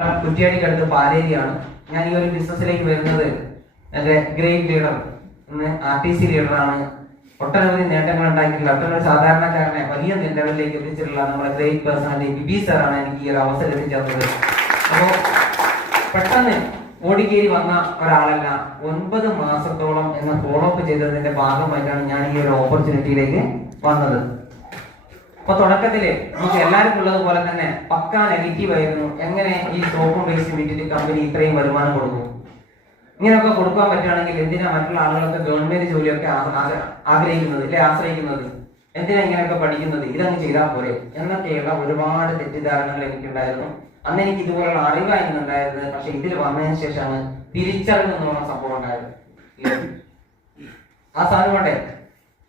കുറ്റിയാടിക്കടുത്ത് പാലേരിയാണ്. ഞാൻ ഈ ഒരു ബിസിനസ്സിലേക്ക് വരുന്നത് എന്റെ ഗ്രേറ്റ് ലീഡർ, ഇന്ന് RTC ലീഡറാണ്. ഒട്ടനവധി നേട്ടങ്ങൾ ഉണ്ടാക്കിയിട്ടുള്ള ഒട്ടനവധി സാധാരണക്കാരനെ വലിയ ലെവലിലേക്ക് എത്തിച്ചിട്ടുള്ള നമ്മുടെ ഗ്രേറ്റ് പേഴ്സണാലിറ്റി ബിബി സാറാണ് എനിക്ക് ഈ ഒരു അവസരം എത്തിച്ചേർന്നത്. അപ്പോൾ പെട്ടെന്ന് ഓടിക്കേരി വന്ന ഒരാളല്ല, 9 മാസത്തോളം എന്നെ ഫോളോ അപ്പ് ചെയ്തതിന്റെ ഭാഗമായിട്ടാണ് ഞാൻ ഈ ഒരു ഓപ്പർച്യൂണിറ്റിയിലേക്ക് വന്നത്. അപ്പൊ തുടക്കത്തില് നമുക്ക് എല്ലാവർക്കും ഉള്ളത് പോലെ തന്നെ പക്കാ നെഗറ്റീവ് ആയിരുന്നു. എങ്ങനെ ഈ സോപ്പും പേസ്റ്റും വിറ്റിട്ട് കമ്പനി ഇത്രയും വരുമാനം കൊടുക്കും? ഇങ്ങനെയൊക്കെ കൊടുക്കാൻ പറ്റുകയാണെങ്കിൽ എന്തിനാ മറ്റുള്ള ആളുകളൊക്കെ ഗവൺമെന്റ് ജോലിയൊക്കെ ആഗ്രഹിക്കുന്നത് അല്ലെ, ആശ്രയിക്കുന്നത്? എന്തിനാ ഇങ്ങനെയൊക്കെ പഠിക്കുന്നത്? ഇതങ്ങ് ചെയ്താൽ പോരെ എന്നൊക്കെയുള്ള ഒരുപാട് തെറ്റിദ്ധാരണകൾ എനിക്കുണ്ടായിരുന്നു. അന്ന് എനിക്ക് ഇതുപോലുള്ള അറിവായിരുന്നു ഉണ്ടായിരുന്നത്. പക്ഷെ ഇതിൽ വന്നതിന് ശേഷമാണ് തിരിച്ചറിവ് എന്നുള്ള സംഭവം ഉണ്ടായത്. ആ സാധനം കൊണ്ടേ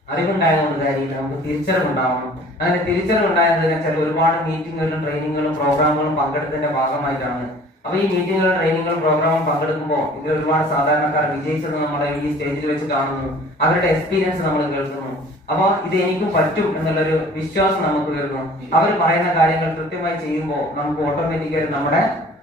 അറിവുണ്ടായതുകൊണ്ട് കാര്യമില്ല, നമുക്ക് തിരിച്ചറിവുണ്ടാവണം. അങ്ങനെ തിരിച്ചറിവുണ്ടായതെന്ന് വെച്ചാൽ ഒരുപാട് മീറ്റിങ്ങുകളും ട്രെയിനിങ്ങുകളും പ്രോഗ്രാമുകളും പങ്കെടുത്തതിന്റെ ഭാഗമായിട്ടാണ്. അപ്പൊ ഈ മീറ്റിങ്ങുകളും ട്രെയിനിങ്ങുകളും പ്രോഗ്രാമും പങ്കെടുക്കുമ്പോൾ ഇതിൽ ഒരുപാട് സാധാരണക്കാർ വിജയിച്ചത് നമ്മുടെ ഈ സ്റ്റേജിൽ വെച്ച് കാണുന്നു. അവരുടെ എക്സ്പീരിയൻസ് നമ്മൾ കേൾക്കുന്നു. അപ്പൊ ഇത് എനിക്കും പറ്റും എന്നുള്ളൊരു വിശ്വാസം നമുക്ക് വരുന്നു. അവർ പറയുന്ന കാര്യങ്ങൾ കൃത്യമായി ചെയ്യുമ്പോൾ നമുക്ക് ഓട്ടോമാറ്റിക്കായി നമ്മുടെ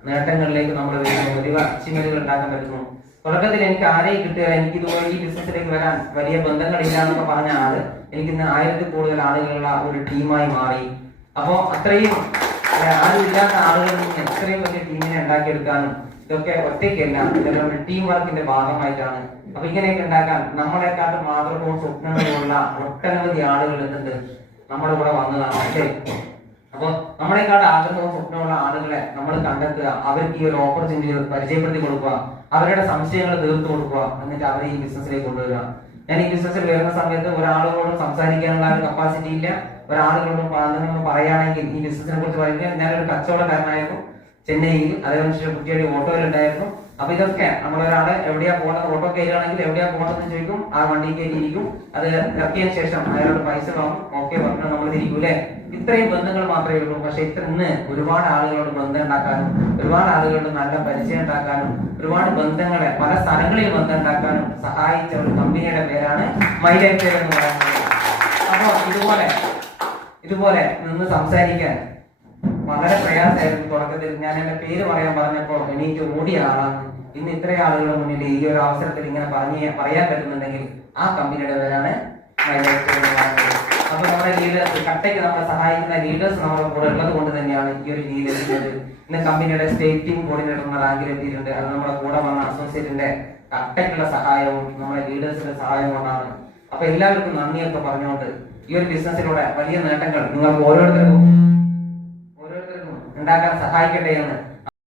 നേട്ടങ്ങളിലേക്ക് നമ്മൾ വരുന്നു, വലിയ അച്ചീവ്മെന്റുകൾ ഉണ്ടാക്കാൻ പറ്റുന്നു. തുടക്കത്തിൽ എനിക്ക് ആരെയും കിട്ടുക, എനിക്ക് ഇതുപോലെ ഈ ബിസിനസ്സിലേക്ക് വരാൻ വലിയ ബന്ധങ്ങളില്ല എന്നൊക്കെ പറഞ്ഞ ആള് എനിക്കിന്ന് 1000ൽ കൂടുതൽ ആളുകളുള്ള ഒരു ടീമായി മാറി. അപ്പോ അത്രയും ആരും ഇല്ലാത്ത ആളുകളിൽ നിന്ന് എത്രയും വലിയ ടീമിനെ ഉണ്ടാക്കിയെടുക്കാനും ഇതൊക്കെ ഒറ്റയ്ക്കല്ല, ഇതൊക്കെ ഒരു ടീം വർക്കിന്റെ ഭാഗമായിട്ടാണ്. അപ്പൊ ഇങ്ങനെയൊക്കെ ഉണ്ടാക്കാൻ നമ്മളെക്കാട്ടും മാതൃകവും സ്വപ്നങ്ങളുമുള്ള ഒട്ടനവധി ആളുകൾ എന്തുണ്ട് നമ്മുടെ കൂടെ വന്നതാണ്. പക്ഷേ അപ്പൊ നമ്മളെക്കാട്ട് ആഗ്രഹവും സ്വപ്നമുള്ള ആളുകളെ നമ്മൾ കണ്ടെത്തുക, അവർക്ക് ഈ ഒരു ഓപ്പർച്യൂണിറ്റി പരിചയപ്പെടുത്തി കൊടുക്കുക, അവരുടെ സംശയങ്ങൾ തീർത്തു കൊടുക്കുക, എന്നിട്ട് അവരെ ഈ ബിസിനസ്സിലേക്ക് കൊണ്ടുവരിക. ഞാൻ ഈ ബിസിനസ്സിൽ വരുന്ന സമയത്ത് ഒരാളോടും സംസാരിക്കാനുള്ള ഒരു കപ്പാസിറ്റി ഇല്ല. ഒരാളുകളോടും പറയുകയാണെങ്കിൽ ഈ ബിസിനസിനെ കുറിച്ച് പറയുന്നത്, ഞാനൊരു കച്ചവടക്കാരനായിരുന്നു ചെന്നൈയിൽ, അതേപോലെ കുറ്റിയാടി ഓട്ടോയിലുണ്ടായിരുന്നു. അപ്പൊ ഇതൊക്കെ നമ്മളൊരാളെ എവിടെയാ പോകുന്നത്, ഓട്ടോ കയറുകയാണെങ്കിൽ എവിടെയാ പോകുന്നതെന്ന് ചോദിക്കും, ആ വണ്ടി കയറിയിരിക്കും, അത് ഇറക്കിയതിനു ശേഷം അയാളോട് പൈസ വാങ്ങും, ഓക്കെ പറഞ്ഞാൽ നമ്മൾ തിരിക്കൂലേ. ഇത്രയും ബന്ധങ്ങൾ മാത്രമേ ഉള്ളൂ. പക്ഷെ ഇന്ന് ഒരുപാട് ആളുകളോട് ബന്ധം ഉണ്ടാക്കാനും, ഒരുപാട് ആളുകളോട് നല്ല പരിചയം ഉണ്ടാക്കാനും, ഒരുപാട് ബന്ധങ്ങളെ പല സ്ഥലങ്ങളിൽ ബന്ധം ഉണ്ടാക്കാനും സഹായിച്ച ഒരു കമ്പനിയുടെ പേരാണ് മൈ ലൈഫ് സ്റ്റൈൽ എന്ന് പറയുന്നത്. അപ്പൊ ഇതുപോലെ നിന്ന് സംസാരിക്കാൻ വളരെ പ്രയാസമായിരുന്നു തുടക്കത്തിൽ. ഞാൻ എന്റെ പേര് പറയാൻ പറഞ്ഞപ്പോ എനിക്ക് ഓടിയ ആളാണ്. ഇന്ന് ഇത്രയും ആളുകളുടെ മുന്നിൽ ഈ ഒരു അവസരത്തിൽ ഇങ്ങനെ പറയാൻ പറ്റുന്നുണ്ടെങ്കിൽ ആ കമ്പനിയുടെ പേരാണ് മൈ ലൈഫ് സ്റ്റൈൽ എന്ന് പറയുന്നത്. അപ്പൊ നമ്മുടെ ലീഡേഴ്സ്, കട്ടയ്ക്ക് നമ്മളെ സഹായിക്കുന്ന ലീഡേഴ്സ് നമ്മുടെ കൂടെ ഉള്ളത് കൊണ്ട് തന്നെയാണ് ഈ ഒരു ലീഡ് എത്തുന്നത്. ഇന്ന് കമ്പനിയുടെ സ്റ്റേറ്റ് ടീം കോർഡിനേറ്റർ റാങ്കിൽ എത്തിയിട്ടുണ്ട്. അത് നമ്മുടെ കൂടെ വന്ന അസോസിയേറ്റിന്റെ കട്ടയ്ക്കുള്ള സഹായവും നമ്മുടെ ലീഡേഴ്സിന്റെ സഹായവും കൊണ്ടാണ്. അപ്പൊ എല്ലാവർക്കും നന്ദിയൊക്കെ പറഞ്ഞുകൊണ്ട് ഈ ഒരു ബിസിനസ്സിലൂടെ വലിയ നേട്ടങ്ങൾ നിങ്ങൾക്ക് ഓരോരുത്തർക്കും ഉണ്ടാക്കാൻ സഹായിക്കട്ടെ എന്ന്